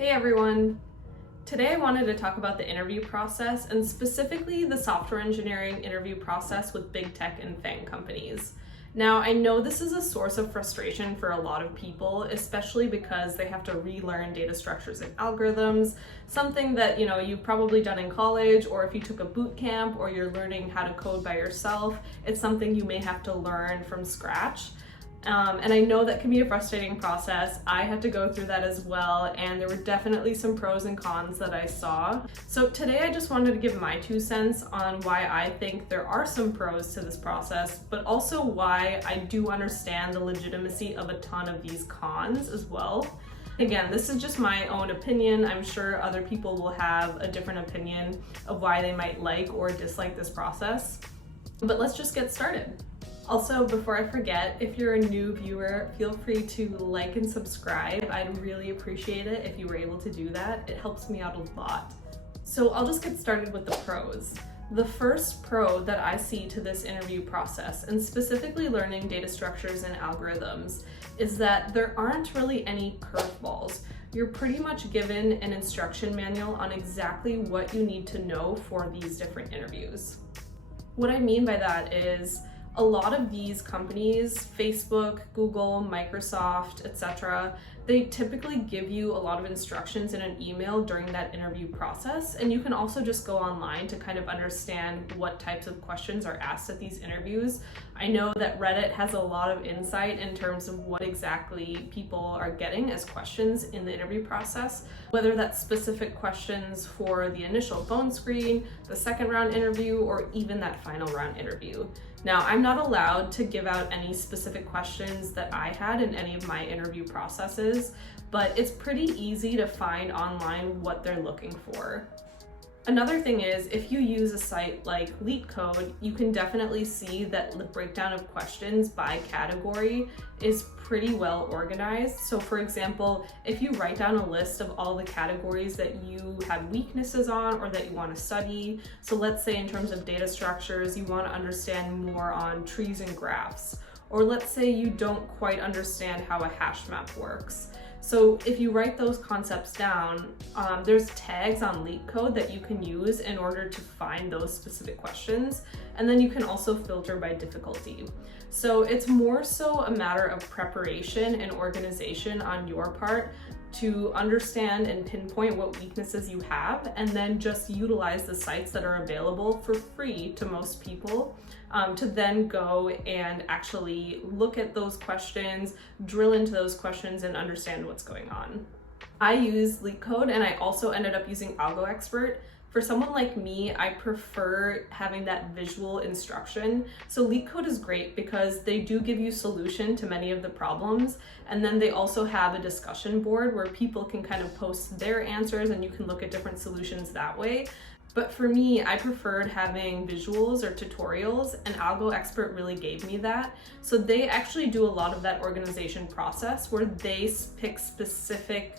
Hey everyone! Today I wanted to talk about the interview process and specifically the software engineering interview process with big tech and FAANG companies. Now, I know this is a source of frustration for a lot of people, especially because they have to relearn data structures and algorithms, something that you've probably done in college, or if you took a boot camp or you're learning how to code by yourself, it's something you may have to learn from scratch. And I know that can be a frustrating process. I had to go through that as well, and there were definitely some pros and cons that I saw. So today I just wanted to give my 2 cents on why I think there are some pros to this process, but also why I do understand the legitimacy of a ton of these cons as well. Again, this is just my own opinion. I'm sure other people will have a different opinion of why they might like or dislike this process. But let's just get started. Also, before I forget, if you're a new viewer, feel free to like and subscribe. I'd really appreciate it if you were able to do that. It helps me out a lot. So I'll just get started with the pros. The first pro that I see to this interview process, and specifically learning data structures and algorithms, is that there aren't really any curveballs. You're pretty much given an instruction manual on exactly what you need to know for these different interviews. What I mean by that is, a lot of these companies, Facebook, Google, Microsoft, etc., they typically give you a lot of instructions in an email during that interview process, and you can also just go online to kind of understand what types of questions are asked at these interviews. I know that Reddit has a lot of insight in terms of what exactly people are getting as questions in the interview process, whether that's specific questions for the initial phone screen, the second round interview, or even that final round interview. Now, I'm not allowed to give out any specific questions that I had in any of my interview processes, but it's pretty easy to find online what they're looking for. Another thing is, if you use a site like LeetCode, you can definitely see that the breakdown of questions by category is pretty well organized. So for example, if you write down a list of all the categories that you have weaknesses on or that you want to study, so let's say in terms of data structures, you want to understand more on trees and graphs, or let's say you don't quite understand how a hash map works. So if you write those concepts down, there's tags on LeetCode that you can use in order to find those specific questions. And then you can also filter by difficulty. So it's more so a matter of preparation and organization on your part to understand and pinpoint what weaknesses you have, and then just utilize the sites that are available for free to most people to then go and actually look at those questions, drill into those questions, and understand what's going on. I use LeetCode, and I also ended up using AlgoExpert. For someone like me, I prefer having that visual instruction. So LeetCode is great because they do give you solution to many of the problems, and then they also have a discussion board where people can kind of post their answers and you can look at different solutions that way. But for me, I preferred having visuals or tutorials, and AlgoExpert really gave me that. So they actually do a lot of that organization process where they pick specific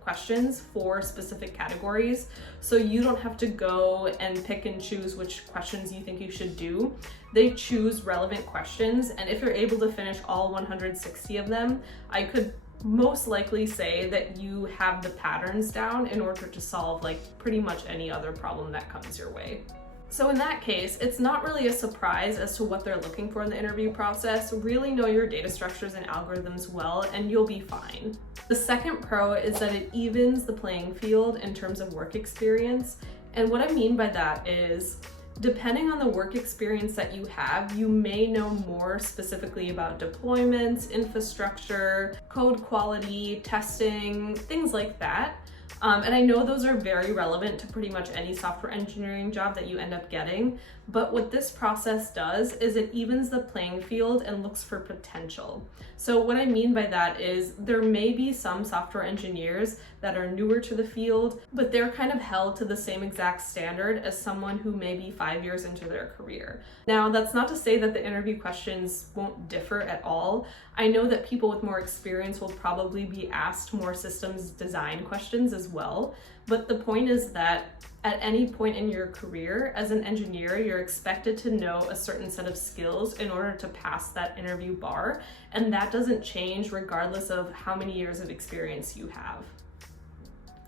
questions for specific categories. So you don't have to go and pick and choose which questions you think you should do. They choose relevant questions, and if you're able to finish all 160 of them, I could most likely say that you have the patterns down in order to solve like pretty much any other problem that comes your way. So in that case, it's not really a surprise as to what they're looking for in the interview process. Really know your data structures and algorithms well, and you'll be fine. The second pro is that it evens the playing field in terms of work experience. And what I mean by that is, depending on the work experience that you have, you may know more specifically about deployments, infrastructure, code quality, testing, things like that. And I know those are very relevant to pretty much any software engineering job that you end up getting, but what this process does is it evens the playing field and looks for potential. So what I mean by that is there may be some software engineers that are newer to the field, but they're kind of held to the same exact standard as someone who may be 5 years into their career. Now, that's not to say that the interview questions won't differ at all. I know that people with more experience will probably be asked more systems design questions as well, but the point is that at any point in your career as an engineer, you're expected to know a certain set of skills in order to pass that interview bar, and that doesn't change regardless of how many years of experience you have.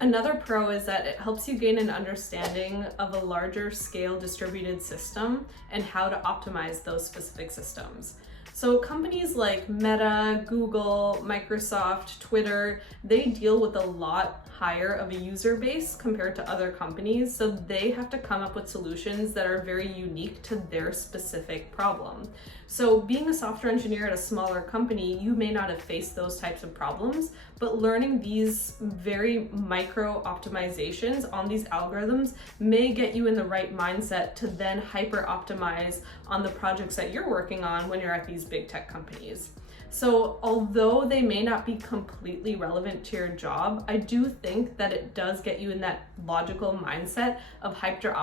Another pro is that it helps you gain an understanding of a larger scale distributed system and how to optimize those specific systems. So companies like Meta, Google, Microsoft, Twitter, they deal with a lot higher of a user base compared to other companies, so they have to come up with solutions that are very unique to their specific problem. So being a software engineer at a smaller company, you may not have faced those types of problems, but learning these very micro optimizations on these algorithms may get you in the right mindset to then hyper optimize on the projects that you're working on when you're at these big tech companies. So although they may not be completely relevant to your job, I do think that it does get you in that logical mindset of hyper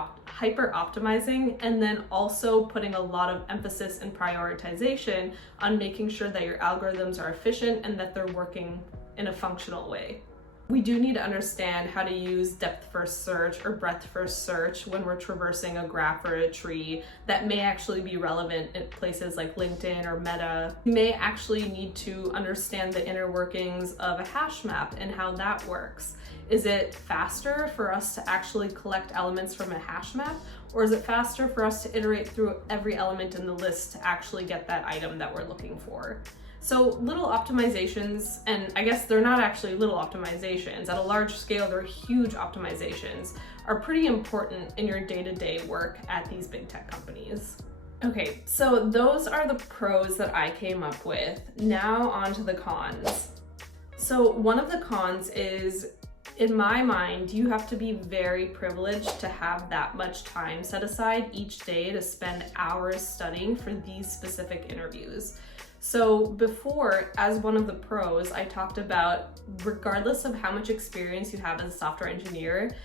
optimizing, and then also putting a lot of emphasis and prioritization on making sure that your algorithms are efficient and that they're working in a functional way. We do need to understand how to use depth-first search or breadth-first search when we're traversing a graph or a tree that may actually be relevant in places like LinkedIn or Meta. You may actually need to understand the inner workings of a hash map and how that works. Is it faster for us to actually collect elements from a hash map, or is it faster for us to iterate through every element in the list to actually get that item that we're looking for? So little optimizations, and I guess they're not actually little optimizations, at a large scale they're huge optimizations, are pretty important in your day-to-day work at these big tech companies. Okay, so those are the pros that I came up with. Now on to the cons. So one of the cons is, in my mind, you have to be very privileged to have that much time set aside each day to spend hours studying for these specific interviews. So before, as one of the pros, I talked about regardless of how much experience you have as a software engineer,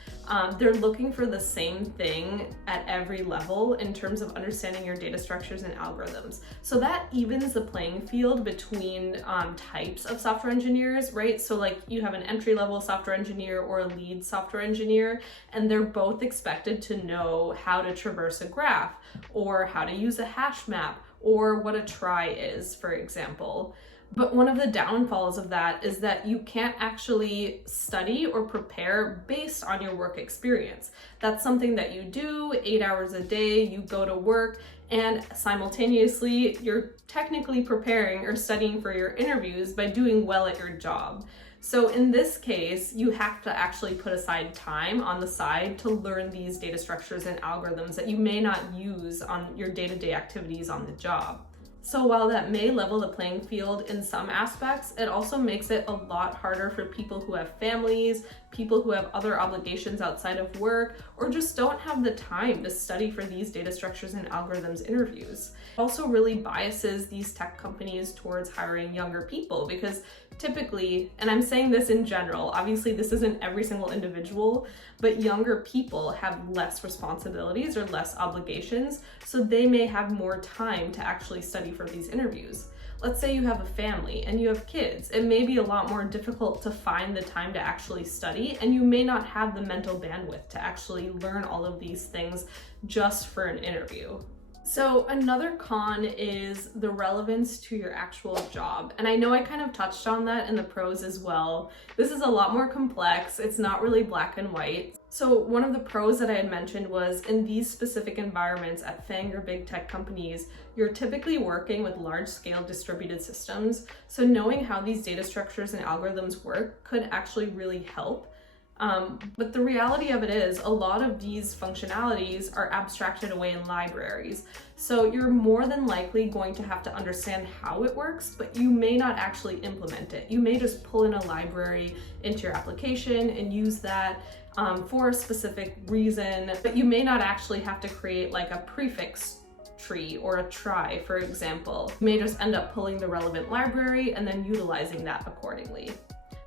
they're looking for the same thing at every level in terms of understanding your data structures and algorithms. So that evens the playing field between types of software engineers, right? So like you have an entry-level software engineer or a lead software engineer, and they're both expected to know how to traverse a graph or how to use a hash map or what a trie is, for example. But one of the downfalls of that is that you can't actually study or prepare based on your work experience. That's something that you do 8 hours a day, you go to work, and simultaneously you're technically preparing or studying for your interviews by doing well at your job. So in this case, you have to actually put aside time on the side to learn these data structures and algorithms that you may not use on your day-to-day activities on the job. So while that may level the playing field in some aspects, it also makes it a lot harder for people who have families, people who have other obligations outside of work, or just don't have the time to study for these data structures and algorithms interviews. It also really biases these tech companies towards hiring younger people because typically, and I'm saying this in general, obviously this isn't every single individual, but younger people have less responsibilities or less obligations, so they may have more time to actually study for these interviews. Let's say you have a family and you have kids. It may be a lot more difficult to find the time to actually study, and you may not have the mental bandwidth to actually learn all of these things just for an interview. So another con is the relevance to your actual job. And I know I kind of touched on that in the pros as well. This is a lot more complex. It's not really black and white. So one of the pros that I had mentioned was in these specific environments at FAANG or big tech companies, you're typically working with large-scale distributed systems. So knowing how these data structures and algorithms work could actually really help. But the reality of it is a lot of these functionalities are abstracted away in libraries. So you're more than likely going to have to understand how it works, but you may not actually implement it. You may just pull in a library into your application and use that for a specific reason, but you may not actually have to create like a prefix tree or a trie, for example. You may just end up pulling the relevant library and then utilizing that accordingly.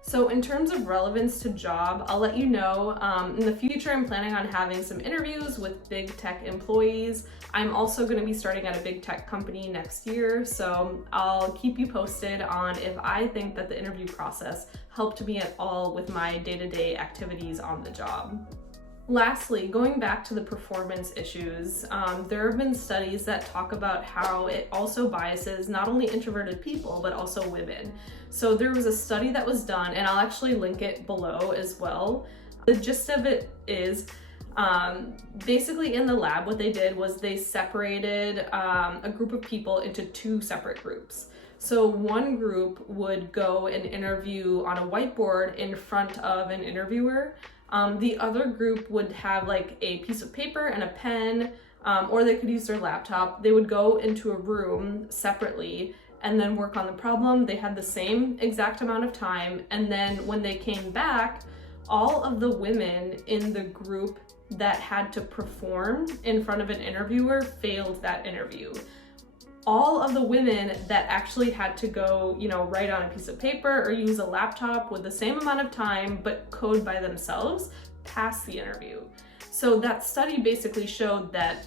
So in terms of relevance to job, I'll let you know, in the future I'm planning on having some interviews with big tech employees. I'm also going to be starting at a big tech company next year, so I'll keep you posted on if I think that the interview process helped me at all with my day-to-day activities on the job. Lastly, going back to the performance issues, there have been studies that talk about how it also biases not only introverted people, but also women. So there was a study that was done, and I'll actually link it below as well. The gist of it is, basically in the lab, what they did was they separated a group of people into two separate groups. So one group would go and interview on a whiteboard in front of an interviewer. The other group would have like a piece of paper and a pen, or they could use their laptop. They would go into a room separately and then work on the problem. They had the same exact amount of time. And then when they came back, all of the women in the group that had to perform in front of an interviewer failed that interview. All of the women that actually had to go, write on a piece of paper or use a laptop with the same amount of time but code by themselves passed the interview. So that study basically showed that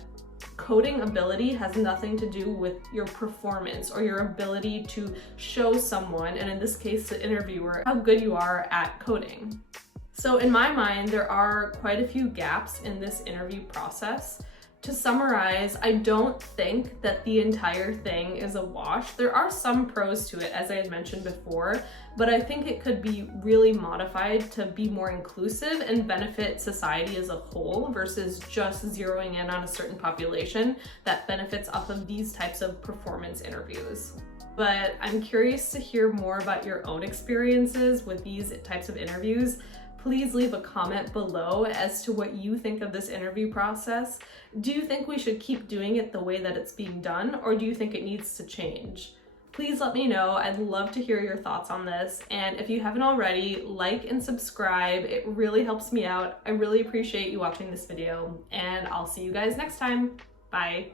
coding ability has nothing to do with your performance or your ability to show someone, and in this case the interviewer, how good you are at coding. So in my mind, there are quite a few gaps in this interview process. To summarize, I don't think that the entire thing is a wash. There are some pros to it, as I had mentioned before, but I think it could be really modified to be more inclusive and benefit society as a whole versus just zeroing in on a certain population that benefits off of these types of performance interviews. But I'm curious to hear more about your own experiences with these types of interviews. Please leave a comment below as to what you think of this interview process. Do you think we should keep doing it the way that it's being done, or do you think it needs to change? Please let me know. I'd love to hear your thoughts on this. And if you haven't already, like and subscribe. It really helps me out. I really appreciate you watching this video, and I'll see you guys next time. Bye.